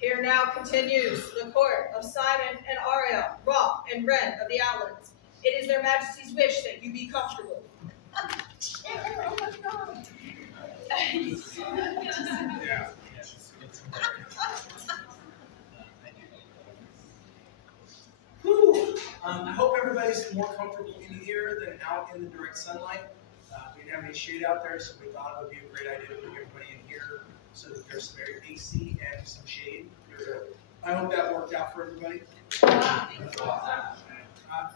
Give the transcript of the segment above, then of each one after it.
Here now continues the court of Simon and Arya, Rock and Ren of the Outlands. It is their Majesty's wish that you be comfortable. I hope everybody's more comfortable in here than out in the direct sunlight. We didn't have any shade out there, so we thought it would be a great idea to bring everybody in here so that there's some very AC and some shade. I hope that worked out for everybody.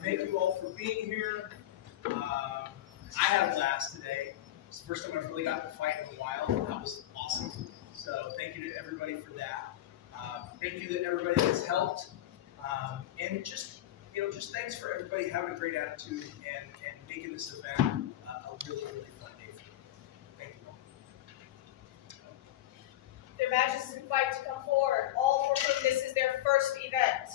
Thank you all for being here. I had a blast today. It's the first time I've really gotten to fight in a while. That was awesome. So thank you to everybody for that. Thank you to everybody that's helped. And just thanks for everybody having a great attitude and making this event a really, really fun day for you. Thank you all. Their Majesties invite to come forward, all for whom this is their first event.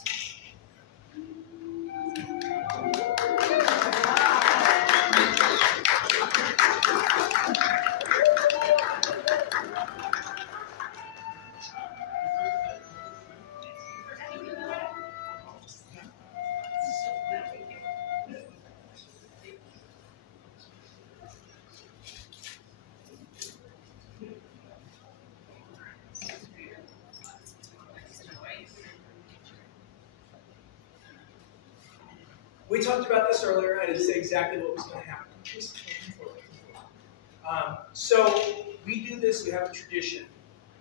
We talked about this earlier. I didn't say exactly what was going to happen. So we do this. We have a tradition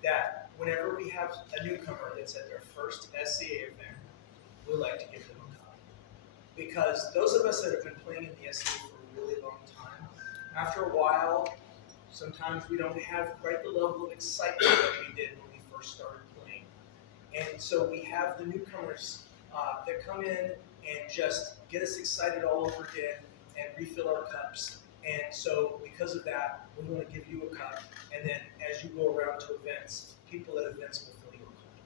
that whenever we have a newcomer that's at their first SCA event, we like to give them a cup. Because those of us that have been playing in the SCA for a really long time, after a while, sometimes we don't have quite the level of excitement that we did when we first started playing. And so we have the newcomers that come in and just get us excited all over again and refill our cups. And so because of that, we want to give you a cup. And then as you go around to events, people at events will fill your cup.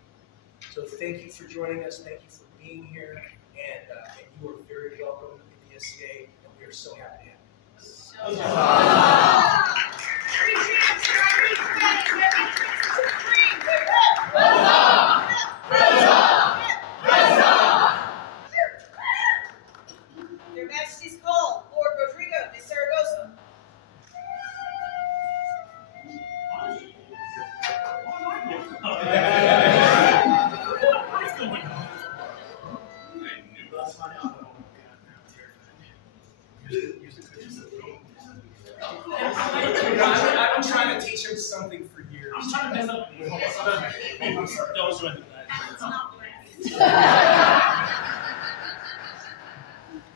So thank you for joining us. Thank you for being here. And you are very welcome in the SCA. And we are so happy to have you. Their Majesty's call, Lord Rodrigo de Saragossa. What's going on? I'm trying to teach him something for years. I'm trying to mess up. I'm sorry. Don't do that. It's not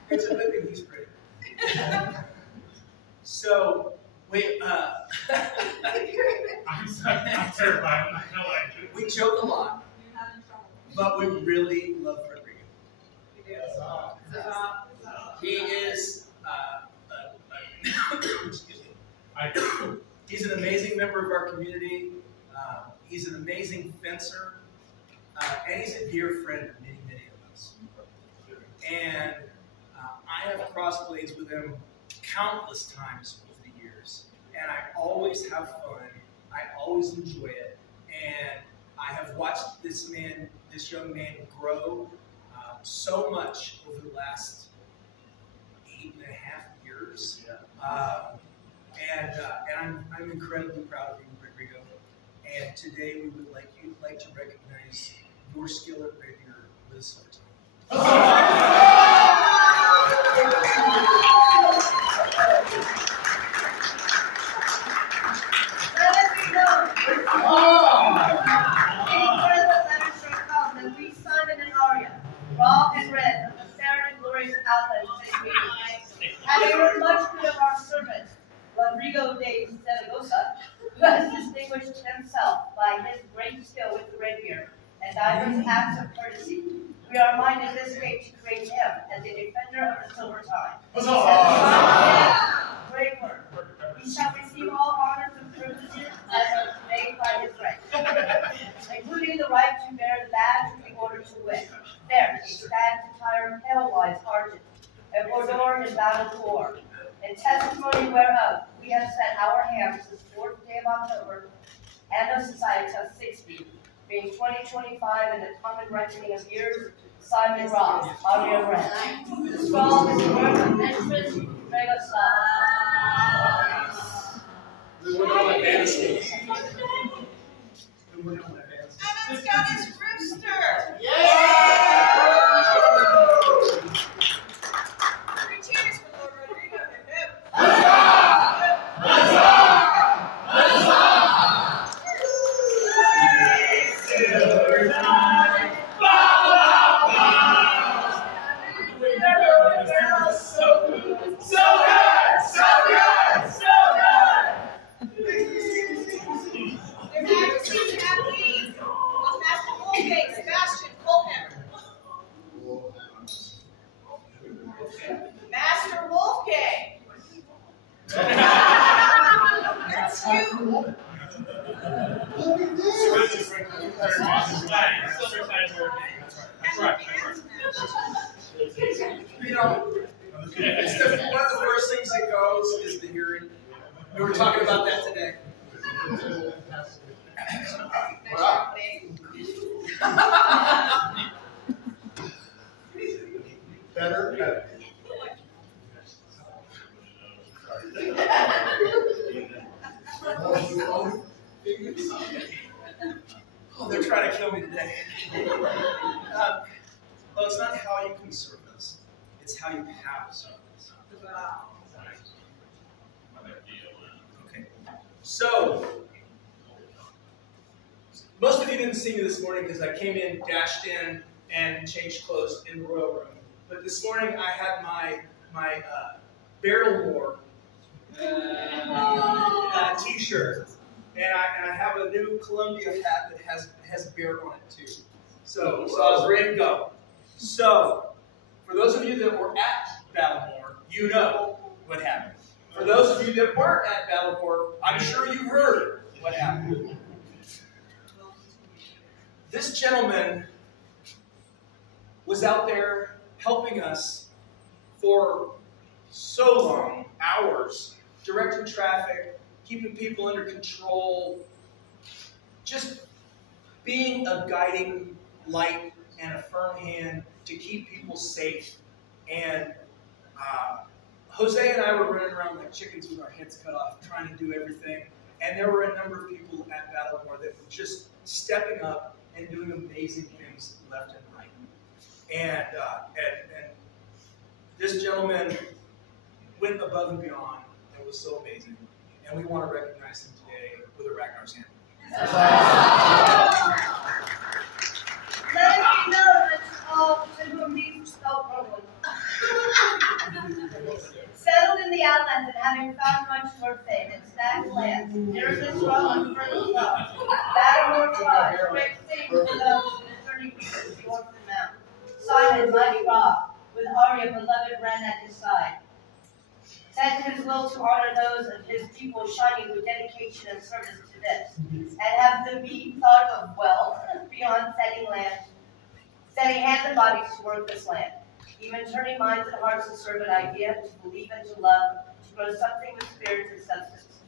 It's a good thing he's pretty. So, wait, I'm terrified. we joke a lot, but we really love Rodrigo. He is, excuse me. He's an amazing member of our community. He's an amazing fencer, and he's a dear friend of many, many of us. And I have crossed blades with him countless times over the years, and I always have fun. I always enjoy it, and I have watched this young man grow so much over the last 8.5 years. And I'm incredibly proud of you, Rodrigo. And today we would like to recognize your skill at rapier with a sword. Rock and Red of the fair and glorious Outlands, having heard much good of our servant, Rodrigo de Saragossa, who has distinguished himself by his great skill with the rapier and divers acts of courtesy. We are minded this day to create him as a defender of the silver time. Great work. We shall receive all honors and privileges as are made by his right, including the right to bear the badge in order to win. There, he stands entire pale-wise argent, and Mordor in battle war. In testimony whereof, we have set our hands this 4th day of October, and of Societas 60, being 2025 and the common reckoning of years, Simon Ross, Aria Wren. The scroll is the word of entrance, Regoslav. And it's got his rooster. Three cheers for Lord Rodrigo and him. Their Majesties have leave of Master Wolfgang Sebastian Colhammer. Master Wolfgang. That's you. That's right. You know, one of the first things that goes is the hearing. We were talking about that today. Better. Oh, they're trying to kill me today. Well, it's not how you can serve us, it's how you have served us. Okay. So, most of you didn't see me this morning because I came in, dashed in, and changed clothes in the royal room. But this morning I had my Barrymore t-shirt, and I have a new Columbia hat that has a bear on it too. So I was ready to go. So, for those of you that were at Battlemore, you know what happened. For those of you that weren't at Battlemore, I'm sure you heard what happened. This gentleman was out there helping us for so long, hours, directing traffic, keeping people under control, just being a guiding light and a firm hand to keep people safe. And Jose and I were running around like chickens with our heads cut off, trying to do everything. And there were a number of people at Battlemore that were just stepping up and doing amazing things left and right. And this gentleman went above and beyond. It was so amazing. And we want to recognize him today with a Ragnar's hand. Let it be known that all to whom these spell problem. Settled in the outlands and having found much more fame in stacked lands, near this row and further south, Battlemore flies, great things for those in the 30 meters of the orphan mountain. Simon, mighty rock, with Arya, beloved Wren at his side. Sent his will to honor those of his people shining with dedication and service to this, and have them be thought of well beyond setting hands and bodies to work this land, even turning minds and hearts to serve an idea, to believe and to love, to grow something with spirit and substance.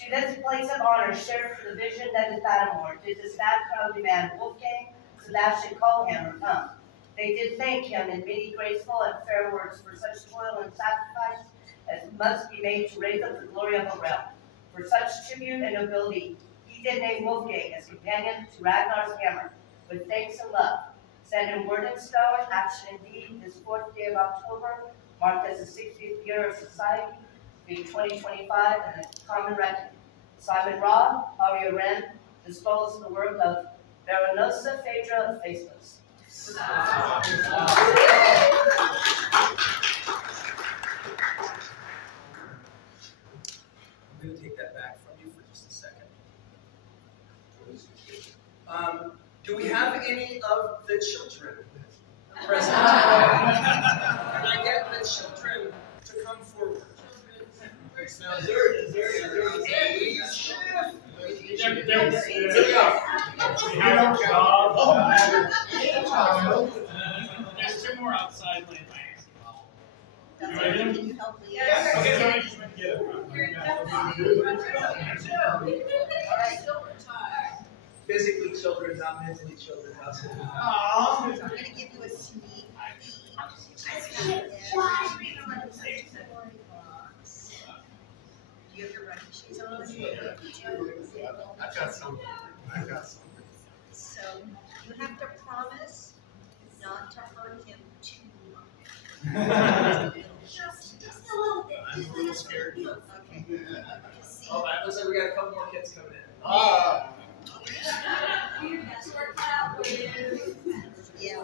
To this place of honor, shared for the vision that is Battlemore, did the sad proudly man Wolfgang Sebastian Colhammer come. They did thank him in many graceful and fair words for such toil and sacrifice as must be made to raise up the glory of a realm. For such tribute and nobility, he did name Wolfgang as companion to Ragnar's hammer, with thanks and love. Said in word and stone, action and deed, this 4th day of October, marked as the 60th year of society, being 2025 and the common reckoning. Simon Robb, Arya Wren, disposed the work of Verenosa Phaedra of Faceless. I'm going to take that back from you for just a second. Do we have any of the children present? Can I get the children to come forward? Now, is there a age shift? There's 2 more outside playing Can you help me? Yes. Okay, You're definitely still retired. physically children, not mentally children. I'm going to give you a sneak peek. Do you have your running shoes on? I've got some. So you have to promise not to hurt him too much. Just a little bit. I'm a little scared. Okay. See? All right, looks like we got a couple more kids coming in. Yeah.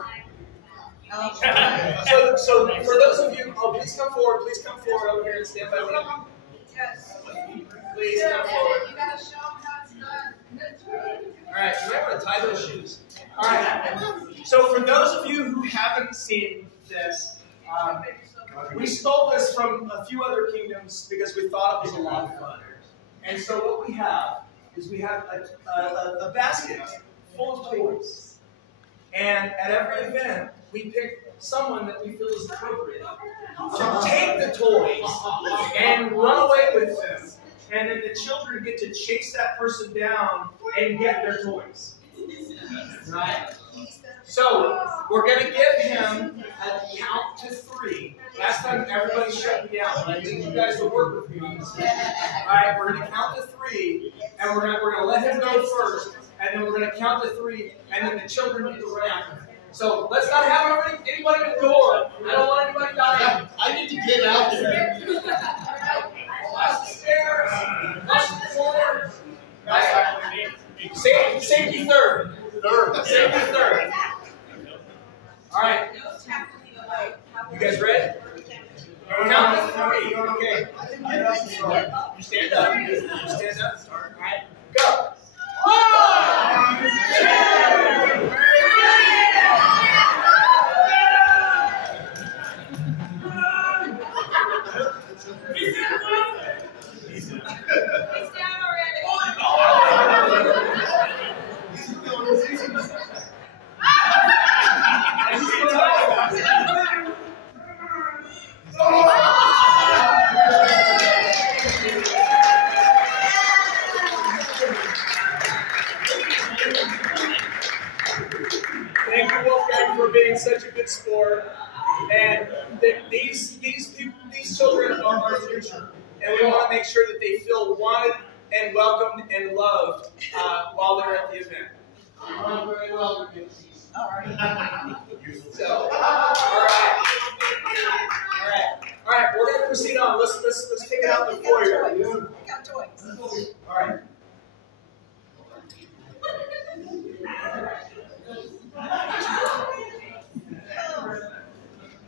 So for those of you, please come forward over here and stand by me. Yes. Please come forward. You gotta show them how it's done. All right, you might want to tie those shoes. All right. So for those of you who haven't seen this, we stole this from a few other kingdoms because we thought it was a lot of fun. And so what we have is we have a basket full of toys. And at every event, we pick someone that we feel is appropriate to take the toys and run away with them. And then the children get to chase that person down and get their toys. Right? So, we're going to give him a count to 3. Last time everybody shut me down, but I think you guys will work with me on this one. Alright, we're going to count to 3, and we're going to let him go first, and then we're going to count to 3, and then the children get to run after him. So, let's not have anybody at the door. I don't want anybody dying. I need to get out there. Watch the stairs. Watch the floor. Right? Safety third. Safety third. All right. You guys ready? Count to 3. Okay. You stand up. You stand up. All right. Go. 1, 2, 3. He's down already. Thank you, Wolfgang, for being such a good sport. And these children are our future, and we want to make sure that they feel wanted and welcomed and loved while they're at the event. Very well. So, all right. We're going to proceed on. Let's take it out the foyer. All right.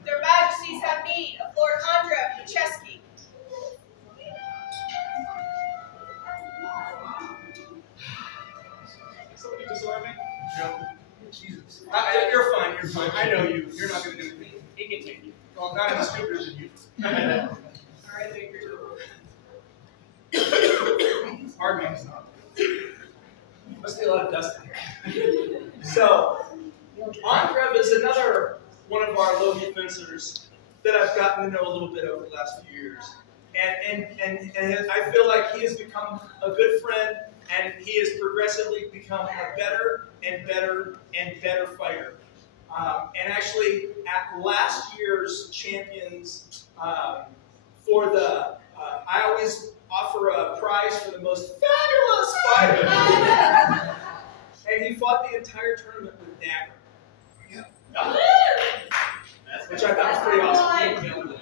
Their Majesties have need of Lord Andrew Paczewski. Somebody disarm me? No. Jesus. You're fine. You're fine. I know you. You're not going to do anything. He can take you. Well, not as stupid as you. All right, thank you. Pardon me. Must be a lot of dust in here. So, Andrev is another one of our low fencers that I've gotten to know a little bit over the last few years. And I feel like he has become a good friend, and he has progressively become a better and better and better fighter. And actually, at last year's Champions, for the, I always offer a prize for the most fabulous fighter. And he fought the entire tournament with Dagger. Which I thought was pretty awesome.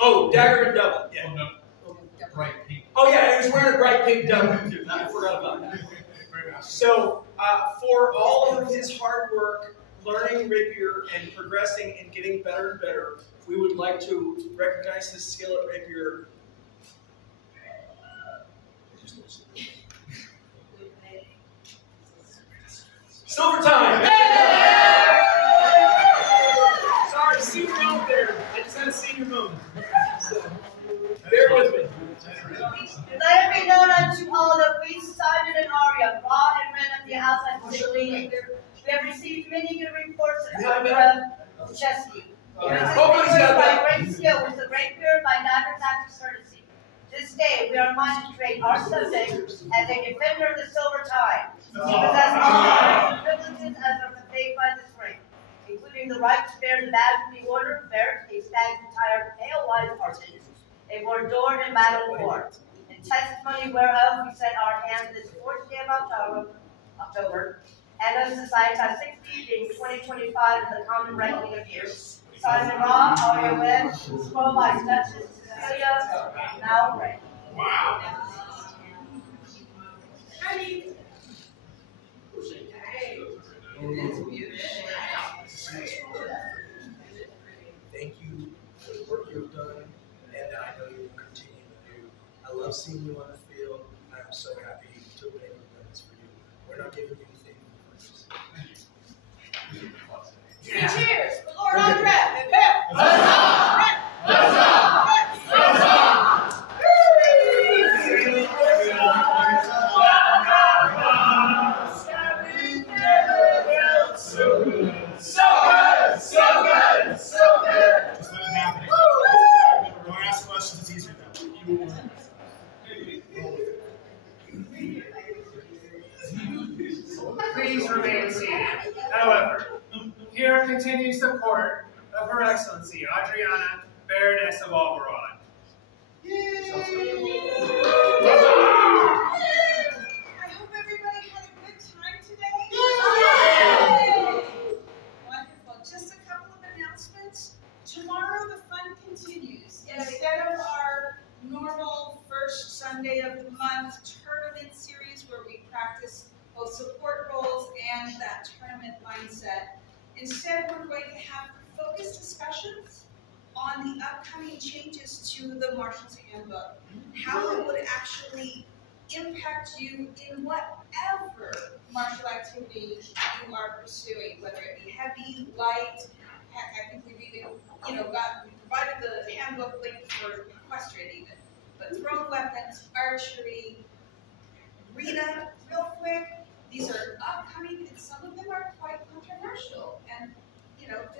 Oh, Dagger and double. Yeah. Bright pink. Oh yeah, he was wearing a bright pink double too. I forgot about that. So, for all of his hard work, learning rapier and progressing and getting better and better, we would like to recognize his skill at rapier. Silver time! Sorry, senior out there. I just had a senior moment. So, bear with me. Let it be known unto all that we cited in Aria, Ra and Ren of the outside facility. We have received many good reports of Andrew Paczewski. He was distinguished by great skill with the rapier by dagger tactics courtesy. This day, we are reminded to train our subject as a defender of the silver tide. To possess all rights and privileges as are conveyed by this rank, including the right to bear the badge of the order, bear a stag's entire pale white carpet, a bordered and battle war. In testimony whereof we set our hands this 4th day of October, and of Societas 60, being 2025 in the common ranking of years. Simon Raw, Aria Webb, scroll by Duchess Cecilia, now ready. Wow. Ready? Thank you for the work you've done, and I know you will continue to do. I love seeing you on the field. I'm so happy to win this for you. We're not giving you anything. Three cheers for Lord Andre and Pep. Please remain seated. However, here continues the court of Her Excellency Adriana, Baroness of Alberon. I hope everybody had a good time today. Wonderful. Just a couple of announcements. Tomorrow the fun continues. Instead of our normal first Sunday of the month tournament series where we practice both support roles and that tournament mindset, instead we're going to have focused discussions on the upcoming changes to the Marshal's Handbook, how it would actually impact you in whatever martial activity you are pursuing, whether it be heavy, light. I think we've even, provided the handbook link for equestrian even, but thrown weapons, archery, Rita, real quick. These are upcoming, and some of them are quite controversial and,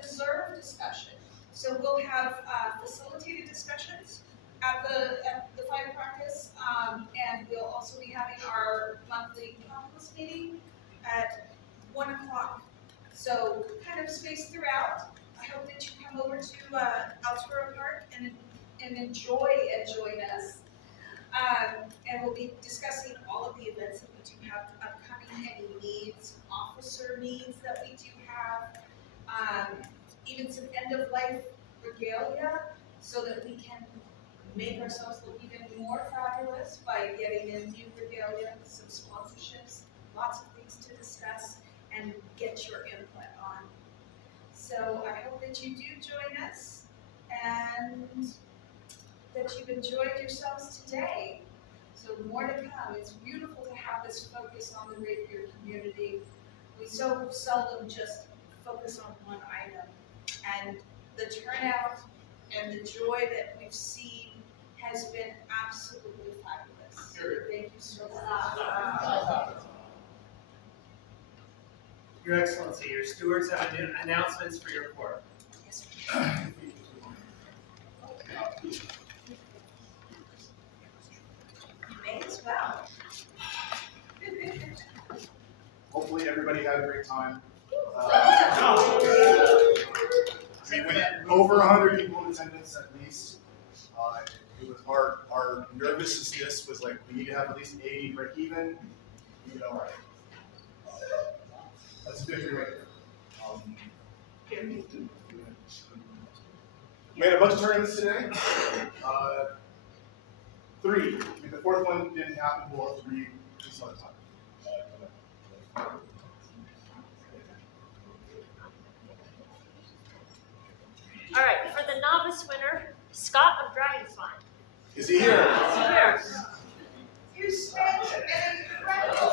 deserve discussion. So we'll have facilitated discussions at the fighter practice, and we'll also be having our monthly calculus meeting at 1 o'clock. So kind of spaced throughout. I hope that you come over to Altura Park and enjoy and join us. And we'll be discussing all of the events that we do have upcoming, any needs, officer needs that we do have, even some end-of-life regalia, so that we can make ourselves look even more fabulous by getting in new regalia, some sponsorships, lots of things to discuss and get your input on. So I hope that you do join us and that you've enjoyed yourselves today. So more to come. It's beautiful to have this focus on the rapier community. We so seldom just focus on one item. And the turnout and the joy that we've seen has been absolutely fabulous. Thank you so much. Your Excellency, your stewards have announcements for your court. Yes, you may as well. Hopefully everybody had a great time. We went over 100 people in attendance at least. It was our nervousness was like, we need to have at least 80 break even. We did all right. That's a victory right there. We had a bunch of tournaments today. 3. The 4th one didn't happen. We'll have to read this other time. All right, for the novice winner, Scott of Dragonspine. Is he here? He's here. You spent an incredible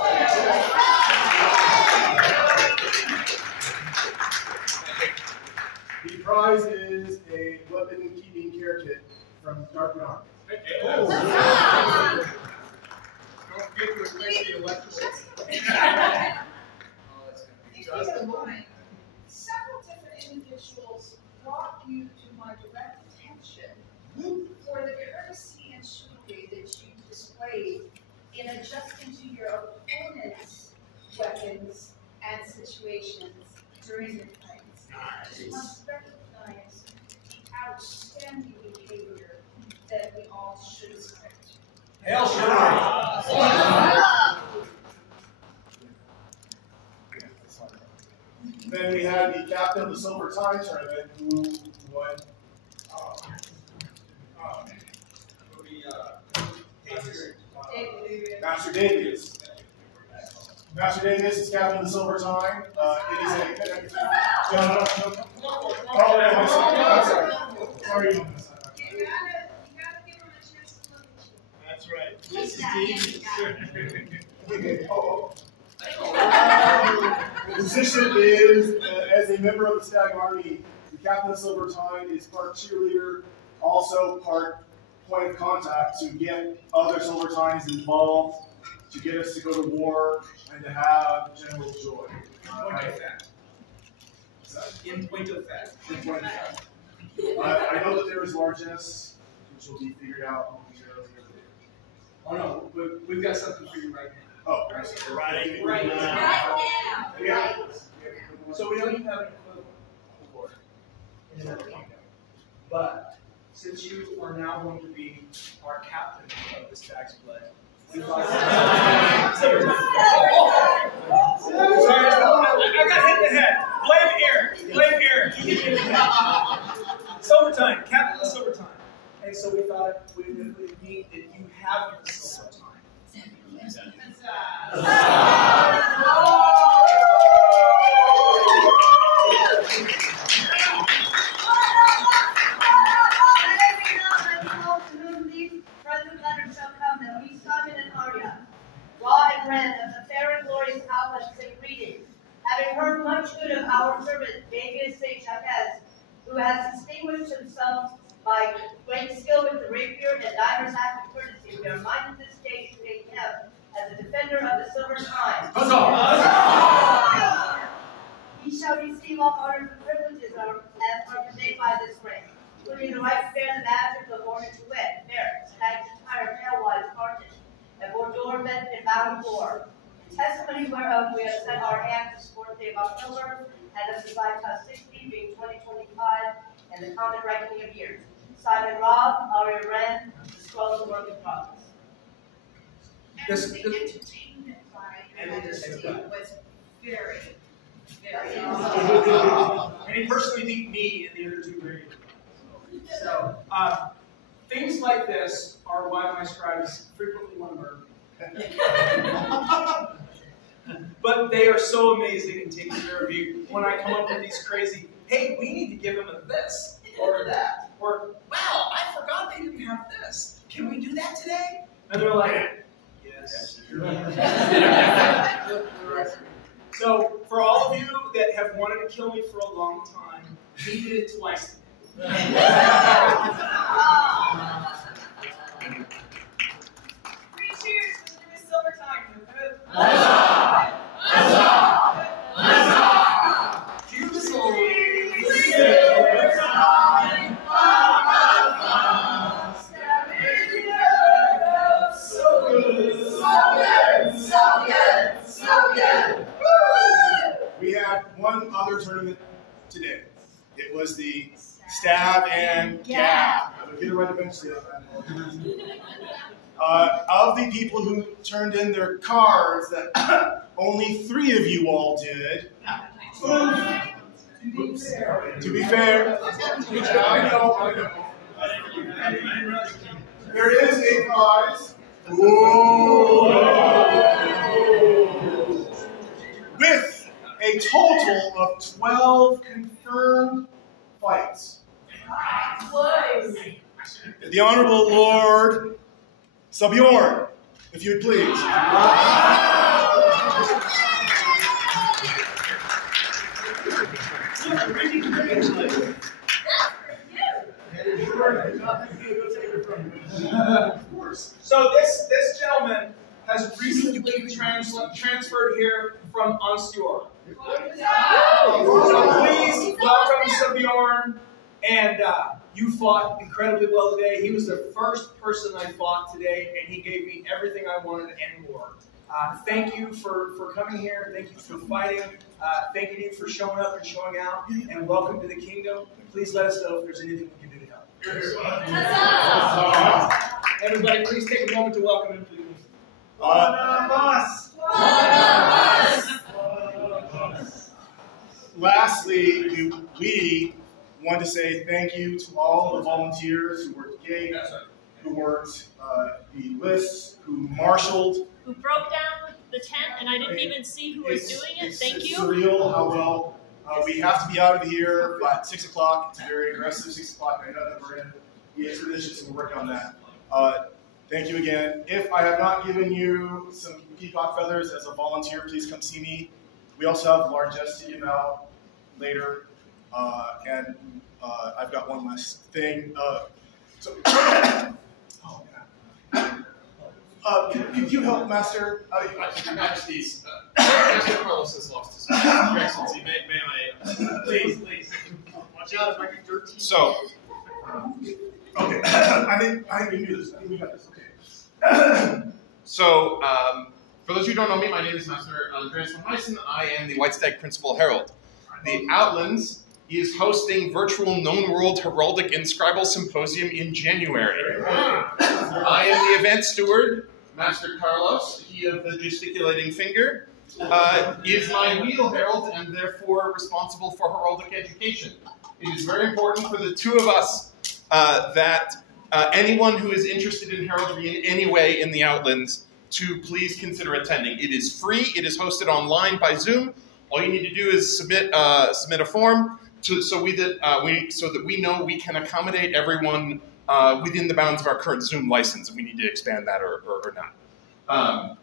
The prize is a weapon keeping care kit from Dark Arms. Oh. Don't forget to replace the electrical. If you don't mind, several different individuals brought you to my direct attention for the courtesy and chivalry that afraid in adjusting to your opponent's weapons and situations during the fights. You must recognize the outstanding behavior that we all should expect. Hail Chivalry! Then we had the captain of the Silver Tie tournament who won. Master Davies. Master Davies is captain of the Silver Tie. It is a. I'm sorry. Sorry. You gotta give them a chance to look at you. That's right. This is The position is, as a member of the Stag Army, the captain of the Silver Tide is part cheerleader, also part point of contact to get other Silver Tides involved, to get us to go to war, and to have general joy. In point of fact. I know that there is largesse, which will be figured out momentarily. Oh no, we've got something for you right now. Oh, Right now. Yeah. So we know you have an equivalent for in another kingdom. But since you are now going to be our captain of the Stag's Blood, we thought Sorry, I got hit in the head. Blame Aaron. He hit me in the head. Silvertime, captain of the Silvertime. And so we thought we would need that you have the Silvertime. Present letters shall come that we, Simon and Arya, Ra and Ren of the fair and glorious Alpha, say greetings. Having heard much good of our servant Davies St. Jacques, who has distinguished himself by great skill with the rapier and divers acts of courtesy, we are minded this day to make him as a defender of the Silver Time. He shall receive all honors and privileges as are conveyed by this rank, including the right to bear the badge of the order to wit, merit, stag's entire pale-wise parted, and Bordor met in battle for. In testimony whereof we have set our hand to support the of October, and of the Vitas 60 being 2025, and the common reckoning of years. Simon Robb, Arya Wren, the scrolls of work in progress. And the entertainment by was very, very awesome. And he personally beat me and the other two graded. So, things like this are why my scribes frequently want to murder me. But they are so amazing in taking care of you when I come up with these crazy, hey, we need to give them a this or that. Or, wow, I forgot they didn't have this. Can we do that today? And they're like, yes. So, for all of you that have wanted to kill me for a long time, we did it twice today. Three cheers for the newest Silver Time. We had one other tournament today. It was the Stab and Gab. I will get it right eventually on that. Of the people who turned in their cards, that only 3 of you all did. To be fair, I know. There is a prize. With a total of 12 confirmed fights. The Honorable Lord Sabjorn, if you would please. So this gentleman has recently transferred here from Onstjord. So please welcome Sabjorn, and You fought incredibly well today. He was the first person I fought today, and he gave me everything I wanted and more. Thank you for coming here. Thank you for fighting. Thank you for showing up and showing out. And welcome to the kingdom. Please let us know if there's anything we can do to help. Everybody, please take a moment to welcome him to the kingdom. Lastly, we want to say thank you to all the volunteers who worked the gate, who worked the lists, who marshaled. Who broke down the tent, and I didn't even see who was doing it. Thank you. It's surreal how well we have to be out of here by 6 o'clock. It's a very aggressive 6 o'clock. I know that we're in the expeditions and we're working on that. Thank you again. If I have not given you some peacock feathers as a volunteer, please come see me. We also have largesse to give out later. And I've got one last thing. Could you help, Master? Your Majesties, Master Carlos has lost his mind. Your Excellency, may I? Please. Watch out if I get dirty. So, okay. I think we knew this. I think we got this. Okay. So, for those who don't know me, my name is Master Andreas von Meissen. I am the White Stag Principal Herald. The Outlands is hosting virtual Known World Heraldic and Scribal Symposium in January. I am the event steward. Master Carlos, he of the gesticulating finger, is my wheel herald and therefore responsible for heraldic education. It is very important for the two of us that anyone who is interested in heraldry in any way in the Outlands to please consider attending. It is free. It is hosted online by Zoom. All you need to do is submit a form so that we know we can accommodate everyone within the bounds of our current Zoom license, if we need to expand that or not.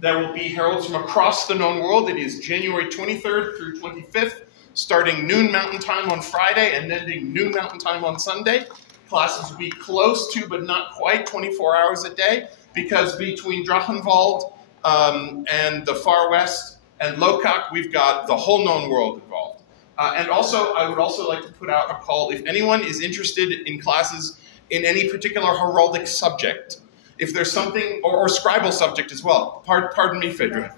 There will be heralds from across the known world. It is January 23rd through 25th, starting noon Mountain Time on Friday and ending noon Mountain Time on Sunday. Classes will be close to, but not quite, 24 hours a day, because between Drachenwald and the Far West and Lokak, we've got the whole known world involved. And also, I would also like to put out a call if anyone is interested in classes in any particular heraldic subject. If there's something, or scribal subject as well. Pardon me, Phaedra.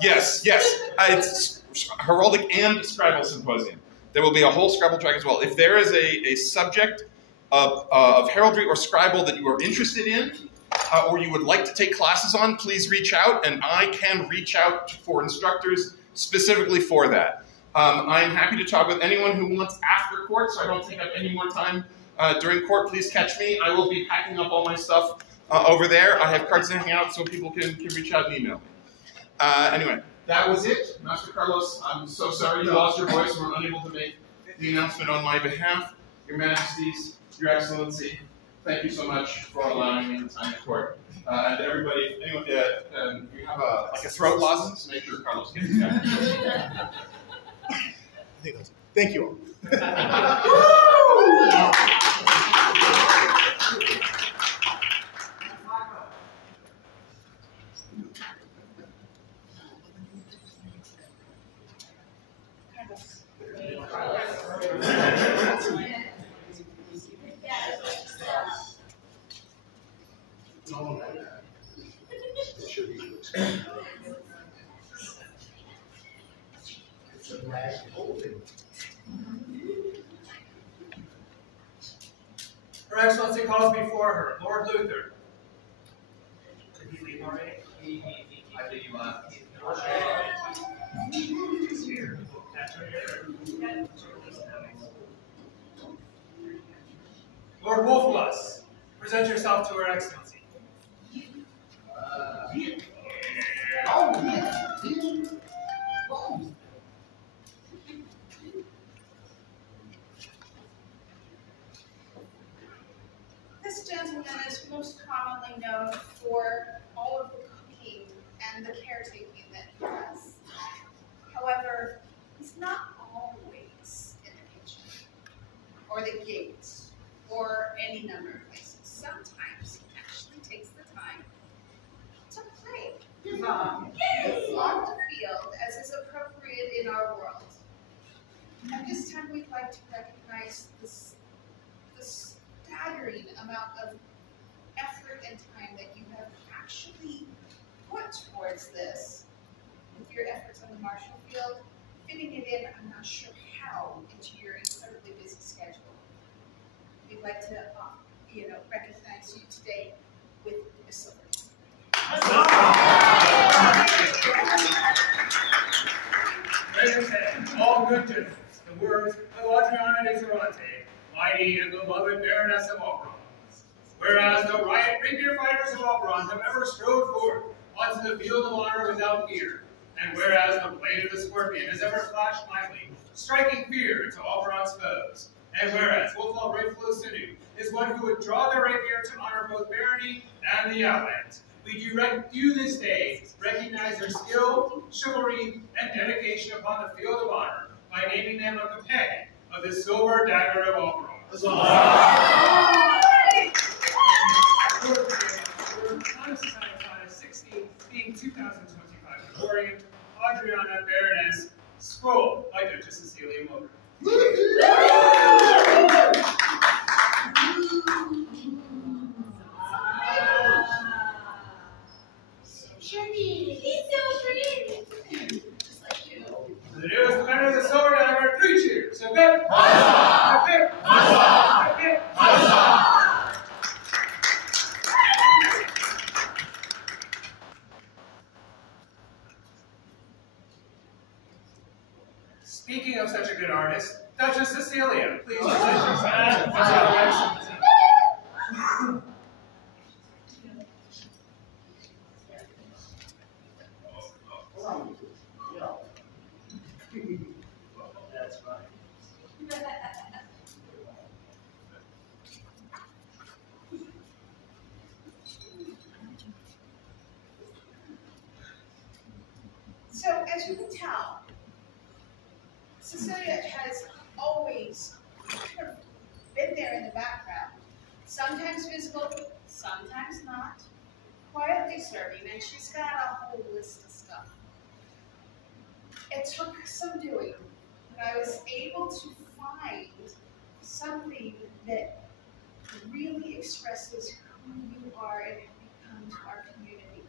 Yes. It's heraldic and scribal symposium. There will be a whole scribal track as well. If there is a subject of heraldry or scribal that you are interested in, or you would like to take classes on, please reach out, and I can reach out for instructors specifically for that. I'm happy to talk with anyone who wants after court, so I don't take up any more time during court. Please catch me. I will be packing up all my stuff over there. I have cards hanging out so people can reach out and email me. Anyway, that was it. Master Carlos, I'm so sorry you lost your voice and were unable to make the announcement on my behalf. Your Majesties, Your Excellency, thank you so much for allowing me the time at court. And everybody, anyone, you have a throat lozenge, make sure Carlos gets it. Thank you all. Her Excellency calls before her, Lord Luther. Did he leave already? I think you left. Lord Wolfbluss, present yourself to Her Excellency. This gentleman is most commonly known for all of the cooking and the caretaking that he does. However, he's not always in the kitchen, or the gate, or any number of places. Sometimes he actually takes the time to play on the field as is appropriate in our world. At this time, we'd like to recognize the amount of effort and time that you have actually put towards this. With your efforts on the Marshall Field, fitting it in, I'm not sure how, into your incredibly busy schedule. We'd like to, recognize you today with a silver. Ladies and all good gentlemen, the words of Adriana de Zorante, mighty and beloved Baroness of Oberon. Whereas the rapier fighters of Oberon have ever strode forth onto the field of honor without fear, and whereas the blade of the scorpion has ever flashed lightly, striking fear into Oberon's foes, and whereas Wolfhall Rightful Sinu is one who would draw their rapier to honor both barony and the outlands, we do this day recognize their skill, chivalry, and dedication upon the field of honor by naming them a companion of the Silver Dagger of Oberon. Being 2025 Gregorian, Adriana Baroness, scroll by Duchess Cecilia Motor. He's so pretty. Just like you. For the newest defender of the Silver Dagger, 3 cheers. A bit. A bit. A bit. Speaking of such a good artist, Duchess Cecilia, please present yourself. That's right. So, as you can tell, Cecilia has always kind of been there in the background, sometimes visible, sometimes not, quietly serving, and she's got a whole list of stuff. It took some doing, but I was able to find something that really expresses who you are and have become to our community.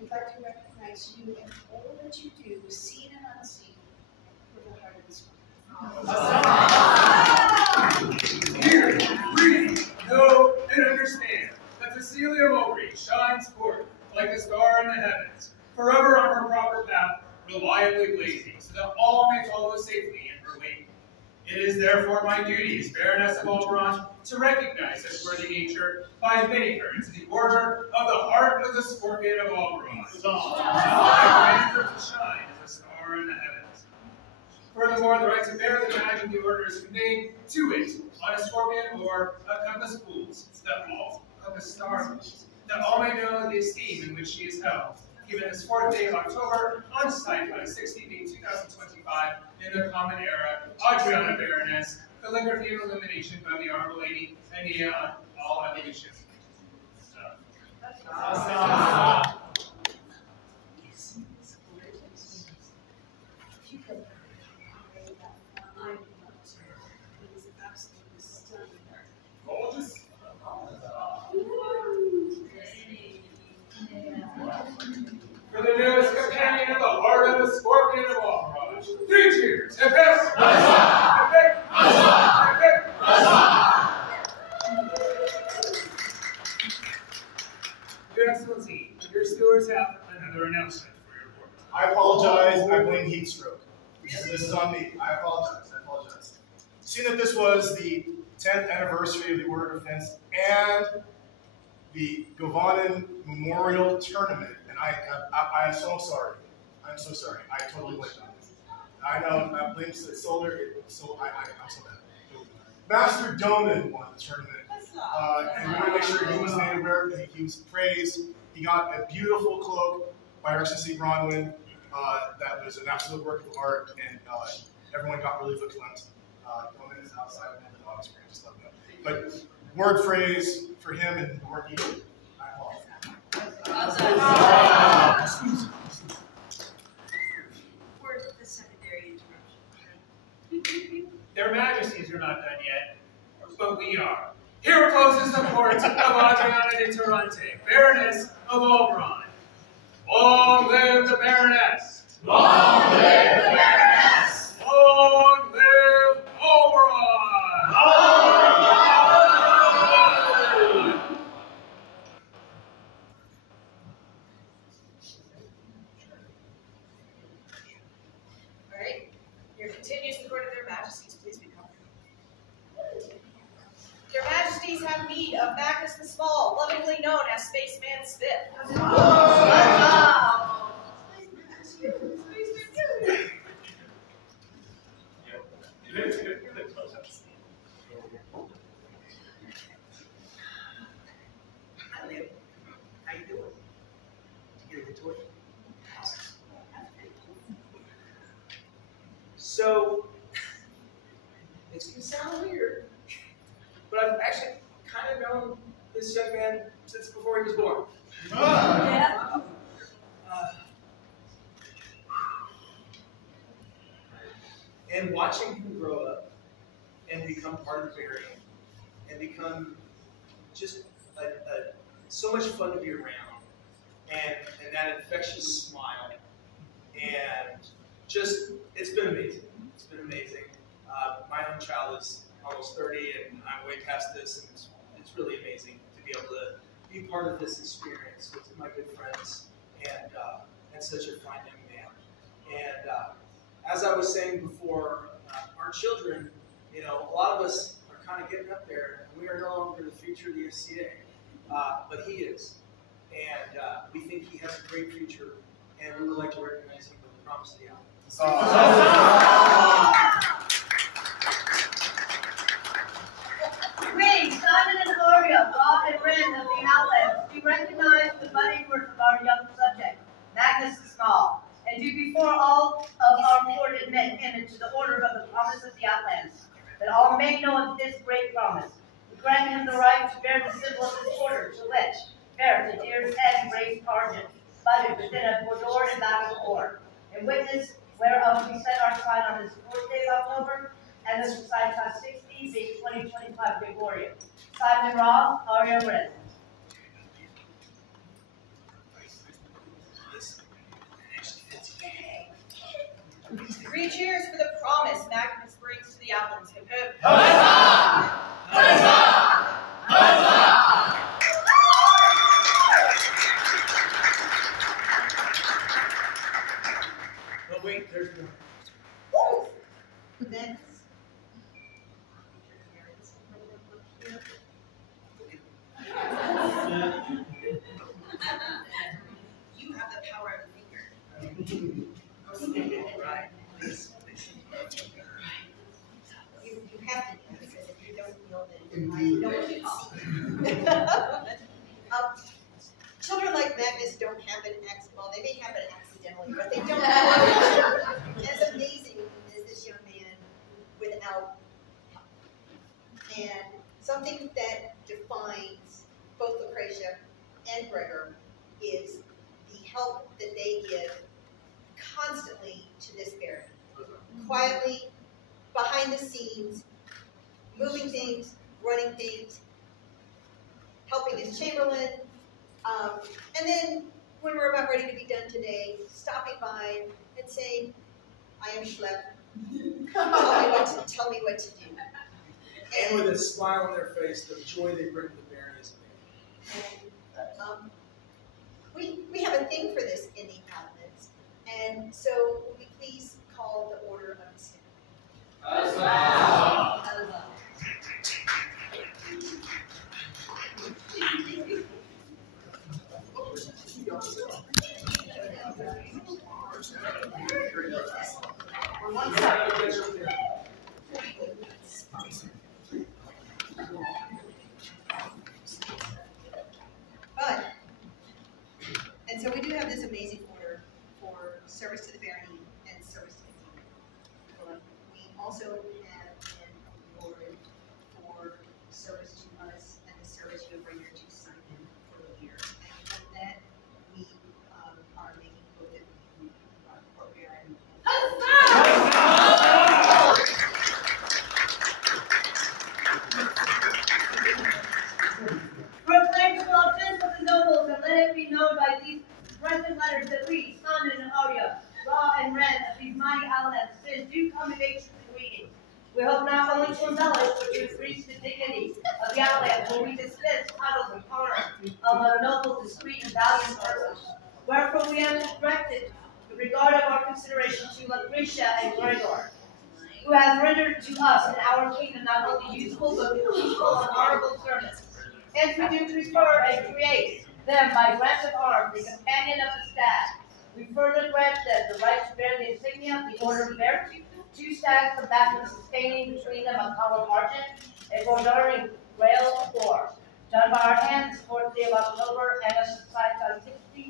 We'd like to recognize you and all that you do, seen and unseen, with the heart of this one. Hear, read, know, and understand that Cecilia Mowbray shines forth like a star in the heavens, forever on her proper path, reliably blazing, so that all may follow safely in her wake. It is therefore my duty as Baroness of Oberon to recognize this worthy nature by admitting her into the order of the Heart of the Scorpion of Oberon. I grant her to shine as a star in the heavens. Furthermore, the right to bear the badge of the order is conveyed to it on a scorpion or a compass pools, compass star pools, that all may know the esteem in which she is held, given this 4th day of October, on site by 16th, 2025, in the Common Era, Adriana Baroness, calligraphy and illumination by the Honorable Lady Ania on all evolution. For the newest companion of the Heart of the Scorpion of Oberon, 3 cheers! Hip hip! Hip hip! Hip hip! Your Excellency, your stewards have another announcement for your report. I apologize. I blame heat stroke. This is on me. I apologize. Seeing that this was the 10th anniversary of the Order of Defense and the Govanen Memorial Tournament, and I am so sorry. I'm so sorry. I totally blamed on this. I know I blame Solar. I'm so bad. Master Doman won the tournament, and we want to make sure he was made aware. He was praised. He got a beautiful cloak by Her Excellency Bronwyn. That was an absolute work of art, and everyone got really verklempt. Doman is outside of the dog screen, just let me know. But word phrase for him and the work he did. I apologize. For the secondary interruption. Their Majesties are not done yet, but we are. Here close Baroness of Oberon. Long live the Baroness! Long live the Baroness! Long live Oberon! All right. Here continues the court of their majesties. Please be comfortable. Your majesties have need of Magnus the Small, lovingly known as Spaceman Spiff. Hi, Leo. How you doing? Did you get a good toy? So, it's going to sound weird, but I've actually kind of known this young man since before he was born. Yeah. And watching him grow up and become part of the Barry and become just so much fun to be around, and that infectious smile, and just, it's been amazing. It's been amazing. My own child is almost 30, and I'm way past this, and it's really amazing to be able to be part of this experience with my good friends and such a fine young man. And as I was saying before, our children, you know, a lot of us are kind of getting up there, and we are no longer the future of the SCA, but he is. And we think he has a great future, and we would like to recognize him with the promise of the hour. We, Simon and Gloria, Bob and Ren of the Outlands, do recognize the budding work of our young subject, Magnus the Small, and do before all of our court admit him into the order of the promise of the Outlands, that all may know of this great promise. We grant him the right to bear the symbol of this order, to which, bear the deer's head raised argent, budded within a bordure and battle ore, in witness whereof we set our sign on this 4th day of October, and the Societas 60, being 2025 Gregorian. Simon Roth, Aria Ren. 3 cheers for the promise Magnus brings to the Outlands. Hip hip. Huzzah! Huzzah! Huzzah! But wait, there's more. Then, you have the power of the finger. You have to know, because if you don't know, then no one can see. Children like Magnus don't have an accident. Well, they may have it accidentally, but they don't have it as amazing as this young man without. And something that defines both Lucretia and Gregor is the help that they give constantly to this Baron. Quietly, behind the scenes, moving things, running things, helping his Chamberlain, and then when we're about ready to be done today, stopping by and saying, I am Schlepp, tell me what to do. And with a smile on their face, the joy they bring to the Baron is amazing. We have a thing for this in the Outlands, and so will we please call the order of the ceremony? And so we do have this amazing order for service to the Baron and service to the king. We also have an order for service to us and the service you bring here to Simon for the year. And with that, we are making both of you for Baron. Proclaim the office of the nobles by these present letters that we, Simon and Arya, Ra and Ren of these mighty outlets, send due commendations and greetings. We hope not only to embellish, but to increase the dignity of the outlets when we dispense titles and honor among noble, discreet, and valiant persons. Wherefore we have directed the regard of our consideration to Lucretia and Gregor, who have rendered to us in our kingdom not only useful but peaceful and honorable service. Hence we do prefer and create them by grant of arms, the companion of the stag. We further grant them the right to bear the insignia of the order of merit, 2 stags from back sustaining between them a column argent, and bordering rail or done by our hands, 4th day of October, MS Society 60,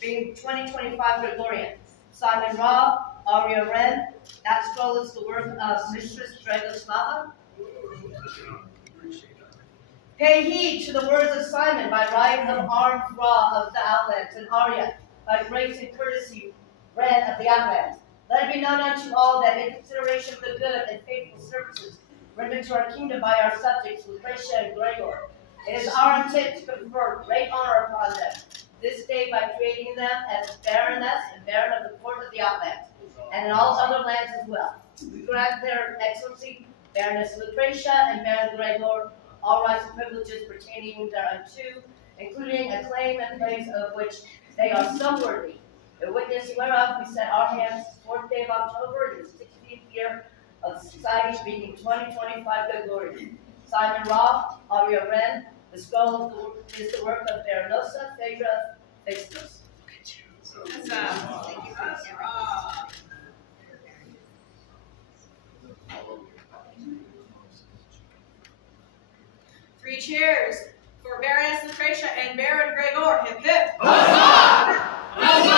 being 2025 Gregorian. Simon Ra, Arya Ren, that scroll is the work of Mistress Dragoslava. Pay heed to the words of Simon by right of armed Ra of the Outlands, and Arya by grace and courtesy Ren of the Outlands. Let it be known unto all that in consideration of the good and faithful services rendered to our kingdom by our subjects, Lucretia and Gregor, it is our intent to confer great honor upon them this day by creating them as Baroness and Baron of the Court of the Outlands, and in all other lands as well. We grant their Excellency, Baroness Lucretia and Baron Gregor, all rights and privileges pertaining thereunto, including a claim and praise of which they are so worthy. In witness whereof we set our hands, 4th day of October, in the 16th year of the Society speaking 2025 Gregorian. Simon Ra, Arya Ren, the scroll is the work of Berenosa Phaedra Faistus. Thank you. Three cheers for Baroness Lucretia and Baron Gregor. Hip hip. Huzzah! Huzzah!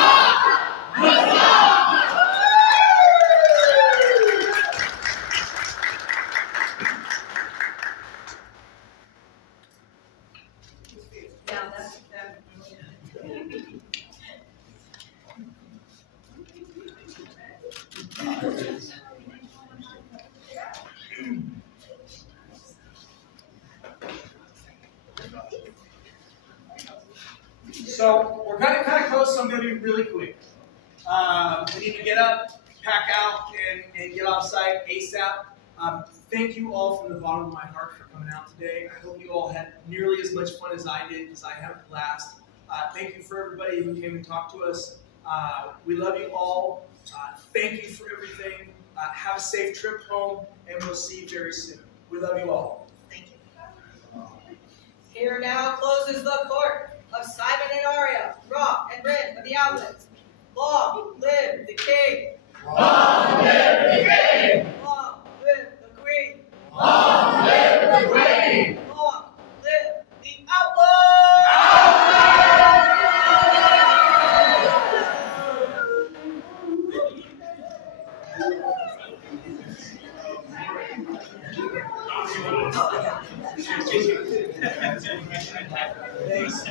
Huzzah! Now that's So we're kind of close, so I'm going to be really quick. We need to get up, pack out, and get off site ASAP. Thank you all from the bottom of my heart for coming out today. I hope you all had nearly as much fun as I did, because I had a blast. Thank you for everybody who came and talked to us. We love you all. Thank you for everything. Have a safe trip home, and we'll see you very soon. We love you all. Thank you. Here now closes the court of Simon and Arya, Ra and Ren of the Outlets. Long live the king! Long live the king! Long live the queen! Long live the queen! Long live the outlaws! Thanks.